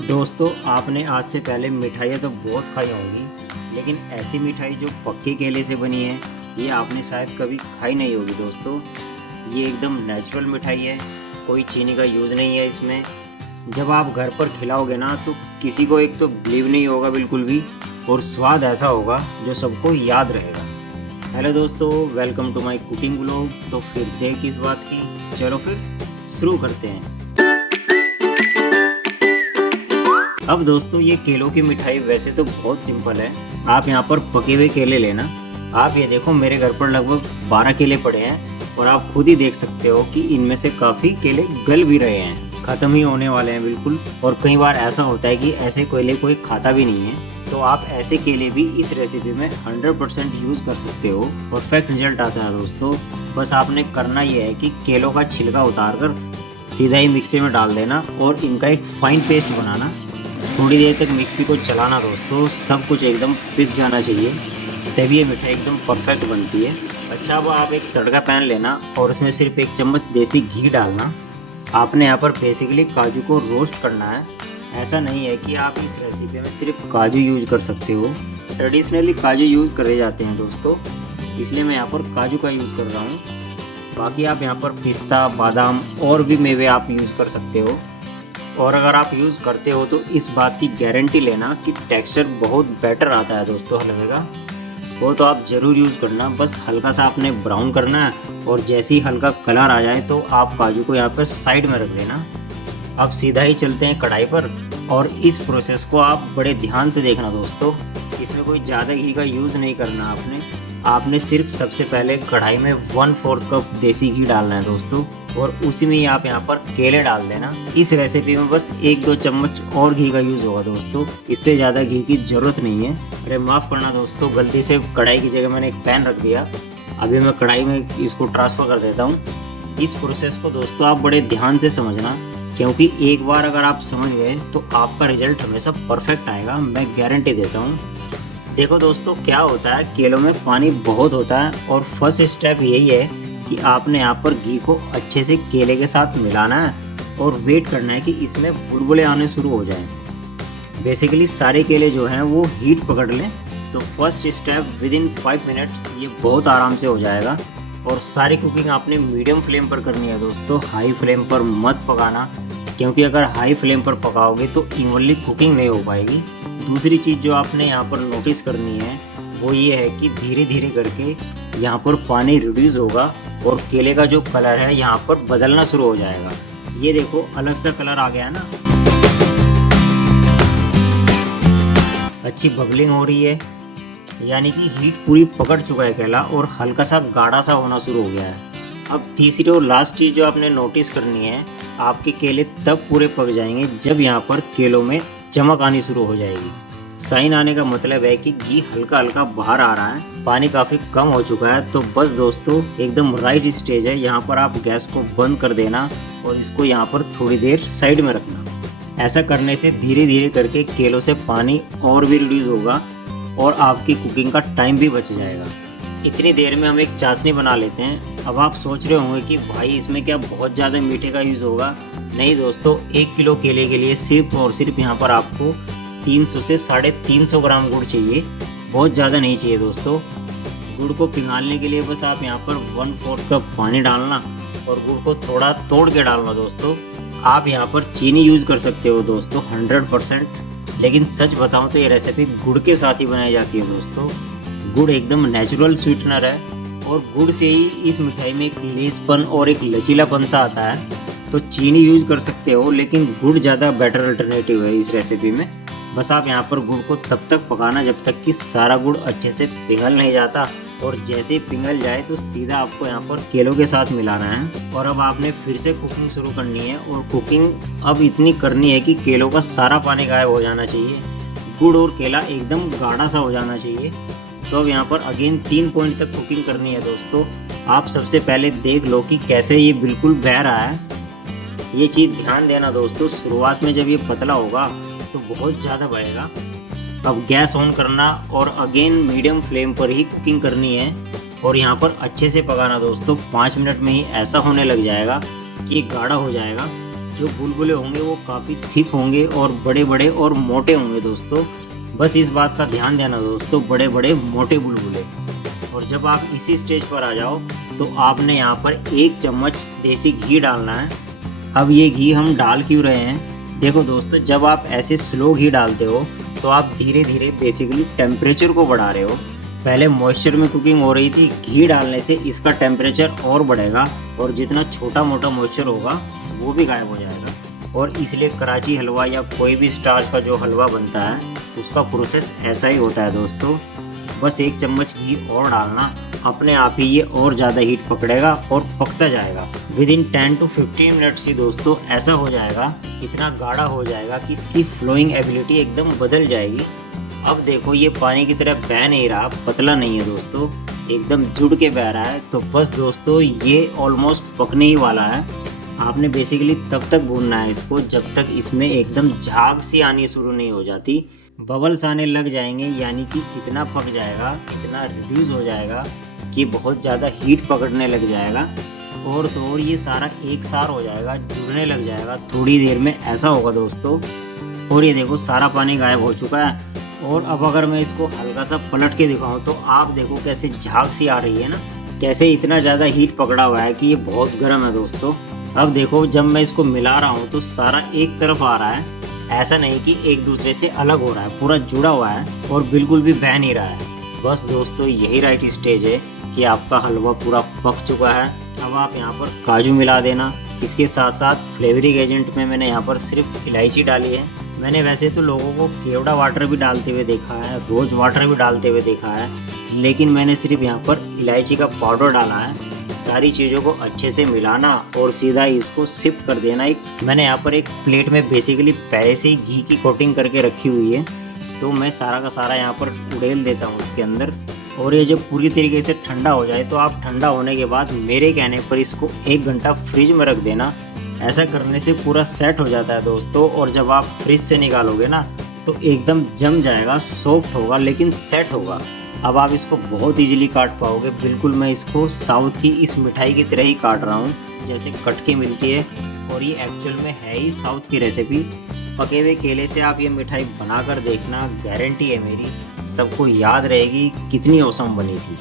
दोस्तों, आपने आज से पहले मिठाइयाँ तो बहुत खाई होंगी, लेकिन ऐसी मिठाई जो पक्के केले से बनी है, ये आपने शायद कभी खाई नहीं होगी दोस्तों। ये एकदम नेचुरल मिठाई है, कोई चीनी का यूज़ नहीं है इसमें। जब आप घर पर खिलाओगे ना तो किसी को एक तो बिलीव नहीं होगा बिल्कुल भी, और स्वाद ऐसा होगा जो सबको याद रहेगा। हेलो दोस्तों, welcome to my cooking vlog. तो फिर देर किस बात की, चलो फिर शुरू करते हैं। अब दोस्तों, ये केलों की मिठाई वैसे तो बहुत सिंपल है। आप यहाँ पर पके हुए केले लेना। आप ये देखो, मेरे घर पर लगभग 12 केले पड़े हैं और आप खुद ही देख सकते हो कि इनमें से काफ़ी केले गल भी रहे हैं, ख़त्म ही होने वाले हैं बिल्कुल। और कई बार ऐसा होता है कि ऐसे केले कोई खाता भी नहीं है, तो आप ऐसे केले भी इस रेसिपी में 100% यूज़ कर सकते हो। परफेक्ट रिजल्ट आता है दोस्तों। बस आपने करना ये है कि केलों का छिलका उतार कर सीधा ही मिक्सी में डाल देना और इनका एक फाइन पेस्ट बनाना। थोड़ी देर तक मिक्सी को चलाना दोस्तों, सब कुछ एकदम पिस जाना चाहिए, तभी ये मिठाई एकदम परफेक्ट बनती है। अच्छा, अब आप एक तड़का पैन लेना और उसमें सिर्फ 1 चम्मच देसी घी डालना। आपने यहाँ पर बेसिकली काजू को रोस्ट करना है। ऐसा नहीं है कि आप इस रेसिपी में सिर्फ काजू यूज कर सकते हो। ट्रेडिशनली काजू यूज करे जाते हैं दोस्तों, इसलिए मैं यहाँ पर काजू का यूज़ कर रहा हूँ। बाकी आप यहाँ पर पिस्ता, बादाम और भी मेवे आप यूज़ कर सकते हो। और अगर आप यूज़ करते हो तो इस बात की गारंटी लेना कि टेक्सचर बहुत बेटर आता है दोस्तों हलवे का। वो तो आप ज़रूर यूज़ करना। बस हल्का सा आपने ब्राउन करना है और जैसे ही हल्का कलर आ जाए तो आप काजू को यहाँ पर साइड में रख देना। अब सीधा ही चलते हैं कढ़ाई पर, और इस प्रोसेस को आप बड़े ध्यान से देखना दोस्तों। इसमें कोई ज़्यादा घी का यूज़ नहीं करना आपने सिर्फ सबसे पहले कढ़ाई में 1/4 कप देसी घी डालना है दोस्तों, और उसी में ही आप यहाँ पर केले डाल देना। इस रेसिपी में बस 1-2 चम्मच और घी का यूज़ होगा दोस्तों, इससे ज़्यादा घी की ज़रूरत नहीं है। अरे माफ़ करना दोस्तों, गलती से कढ़ाई की जगह मैंने एक पैन रख दिया। अभी मैं कढ़ाई में इसको ट्रांसफ़र कर देता हूँ। इस प्रोसेस को दोस्तों आप बड़े ध्यान से समझना, क्योंकि एक बार अगर आप समझ गए तो आपका रिजल्ट हमेशा परफेक्ट आएगा, मैं गारंटी देता हूँ। देखो दोस्तों, क्या होता है, केलों में पानी बहुत होता है और फर्स्ट स्टेप यही है कि आपने यहाँ पर घी को अच्छे से केले के साथ मिलाना है और वेट करना है कि इसमें बुलबुले आने शुरू हो जाएं। बेसिकली सारे केले जो हैं वो हीट पकड़ लें, तो फर्स्ट स्टेप विदिन 5 मिनट्स ये बहुत आराम से हो जाएगा। और सारी कुकिंग आपने मीडियम फ्लेम पर करनी है दोस्तों, हाई फ्लेम पर मत पकाना, क्योंकि अगर हाई फ्लेम पर पकाओगे तो इवनली कुकिंग नहीं हो पाएगी। दूसरी चीज़ जो आपने यहाँ पर नोटिस करनी है वो ये है कि धीरे धीरे करके यहाँ पर पानी रिड्यूस होगा और केले का जो कलर है यहाँ पर बदलना शुरू हो जाएगा। ये देखो, अलग सा कलर आ गया ना, अच्छी बबलिंग हो रही है, यानी कि हीट पूरी पकड़ चुका है केला और हल्का सा गाढ़ा सा होना शुरू हो गया है। अब तीसरी और लास्ट चीज़ जो आपने नोटिस करनी है, आपके केले तब पूरे पक जाएंगे जब यहाँ पर केलों में चमक आनी शुरू हो जाएगी। साइन आने का मतलब है कि घी हल्का हल्का बाहर आ रहा है, पानी काफ़ी कम हो चुका है। तो बस दोस्तों, एकदम राइट स्टेज है, यहाँ पर आप गैस को बंद कर देना और इसको यहाँ पर थोड़ी देर साइड में रखना। ऐसा करने से धीरे धीरे करके केलों से पानी और भी रिड्यूस होगा और आपकी कुकिंग का टाइम भी बच जाएगा। इतनी देर में हम एक चाशनी बना लेते हैं। अब आप सोच रहे होंगे कि भाई इसमें क्या बहुत ज़्यादा मीठे का यूज़ होगा? नहीं दोस्तों, 1 किलो केले के लिए सिर्फ और सिर्फ यहाँ पर आपको 300 से 350 ग्राम गुड़ चाहिए, बहुत ज़्यादा नहीं चाहिए दोस्तों। गुड़ को पिघालने के लिए बस आप यहाँ पर 1/4 कप पानी डालना और गुड़ को थोड़ा तोड़ के डालना दोस्तों। आप यहाँ पर चीनी यूज़ कर सकते हो दोस्तों 100%, लेकिन सच बताऊँ तो ये रेसिपी गुड़ के साथ ही बनाई जाती है दोस्तों। गुड़ एकदम नेचुरल स्वीटनर है और गुड़ से ही इस मिठाई में एक लेसपन और एक लचीलापन सा आता है। तो चीनी यूज़ कर सकते हो, लेकिन गुड़ ज़्यादा बेटर अल्टरनेटिव है इस रेसिपी में। बस आप यहाँ पर गुड़ को तब तक पकाना जब तक कि सारा गुड़ अच्छे से पिघल नहीं जाता, और जैसे ही पिघल जाए तो सीधा आपको यहाँ पर केलों के साथ मिलाना है। और अब आपने फिर से कुकिंग शुरू करनी है, और कुकिंग अब इतनी करनी है कि केलों का सारा पानी गायब हो जाना चाहिए, गुड़ और केला एकदम गाढ़ा सा हो जाना चाहिए। तो अब यहाँ पर अगेन 3 पॉइंट तक कुकिंग करनी है दोस्तों। आप सबसे पहले देख लो कि कैसे ये बिल्कुल बह रहा है। ये चीज़ ध्यान देना दोस्तों, शुरुआत में जब ये पतला होगा तो बहुत ज़्यादा बहेगा। अब गैस ऑन करना और अगेन मीडियम फ्लेम पर ही कुकिंग करनी है, और यहाँ पर अच्छे से पकाना दोस्तों। 5 मिनट में ही ऐसा होने लग जाएगा कि ये गाढ़ा हो जाएगा। जो बुलबुले होंगे वो काफ़ी थिक होंगे और बड़े बड़े और मोटे होंगे दोस्तों। बस इस बात का ध्यान देना दोस्तों, बड़े बड़े मोटे बुलबुले। और जब आप इसी स्टेज पर आ जाओ तो आपने यहाँ पर 1 चम्मच देसी घी डालना है। अब ये घी हम डाल क्यों रहे हैं, देखो दोस्तों, जब आप ऐसे स्लो घी डालते हो तो आप धीरे धीरे बेसिकली टेम्परेचर को बढ़ा रहे हो। पहले मॉइस्चर में कुकिंग हो रही थी, घी डालने से इसका टेम्परेचर और बढ़ेगा और जितना छोटा मोटा मॉइस्चर होगा वो भी गायब हो जाएगा। और इसलिए कराची हलवा या कोई भी स्टार्च का जो हलवा बनता है उसका प्रोसेस ऐसा ही होता है दोस्तों। बस 1 चम्मच घी और डालना, अपने आप ही ये और ज़्यादा हीट पकड़ेगा और पकता जाएगा। विदिन 10 to 15 मिनट्स ही दोस्तों ऐसा हो जाएगा, इतना गाढ़ा हो जाएगा कि इसकी फ्लोइंग एबिलिटी एकदम बदल जाएगी। अब देखो ये पानी की तरह बह नहीं रहा, पतला नहीं है दोस्तों, एकदम जुड़ के बह रहा है। तो बस दोस्तों ये ऑलमोस्ट पकने ही वाला है। आपने बेसिकली तब तक भूनना है इसको जब तक इसमें एकदम झाग सी आनी शुरू नहीं हो जाती। बबल्स आने लग जाएंगे यानी कि इतना पक जाएगा, इतना रिड्यूस हो जाएगा कि बहुत ज़्यादा हीट पकड़ने लग जाएगा और तो और ये सारा एक सार हो जाएगा, जुड़ने लग जाएगा थोड़ी देर में, ऐसा होगा दोस्तों। और ये देखो सारा पानी गायब हो चुका है। और अब अगर मैं इसको हल्का सा पलट के दिखाऊं तो आप देखो कैसे झाग सी आ रही है ना, कैसे इतना ज़्यादा हीट पकड़ा हुआ है कि ये बहुत गर्म है दोस्तों। अब देखो जब मैं इसको मिला रहा हूँ तो सारा एक तरफ आ रहा है, ऐसा नहीं कि एक दूसरे से अलग हो रहा है, पूरा जुड़ा हुआ है और बिल्कुल भी बह नहीं रहा है। बस दोस्तों यही राइट स्टेज है कि आपका हलवा पूरा पक चुका है। अब आप यहाँ पर काजू मिला देना। इसके साथ साथ फ्लेवरिंग एजेंट में मैंने यहाँ पर सिर्फ इलायची डाली है। मैंने वैसे तो लोगों को केवड़ा वाटर भी डालते हुए देखा है, रोज़ वाटर भी डालते हुए देखा है, लेकिन मैंने सिर्फ यहाँ पर इलायची का पाउडर डाला है। सारी चीज़ों को अच्छे से मिलाना और सीधा इसको शिफ्ट कर देना। मैंने यहाँ पर एक प्लेट में बेसिकली पहले से ही घी की कोटिंग करके रखी हुई है, तो मैं सारा का सारा यहाँ पर उड़ेल देता हूँ इसके अंदर। और ये जब पूरी तरीके से ठंडा हो जाए तो आप ठंडा होने के बाद मेरे कहने पर इसको 1 घंटा फ्रिज में रख देना। ऐसा करने से पूरा सेट हो जाता है दोस्तों। और जब आप फ्रिज से निकालोगे ना तो एकदम जम जाएगा, सॉफ्ट होगा लेकिन सेट होगा। अब आप इसको बहुत इजीली काट पाओगे। बिल्कुल मैं इसको साउथ की इस मिठाई की तरह ही काट रहा हूँ जैसे कट के मिलती है, और ये एक्चुअल में है ही साउथ की रेसिपी। पके हुए केले से आप ये मिठाई बना कर देखना, गारंटी है मेरी, सबको याद रहेगी कितनी औसम बनी थी।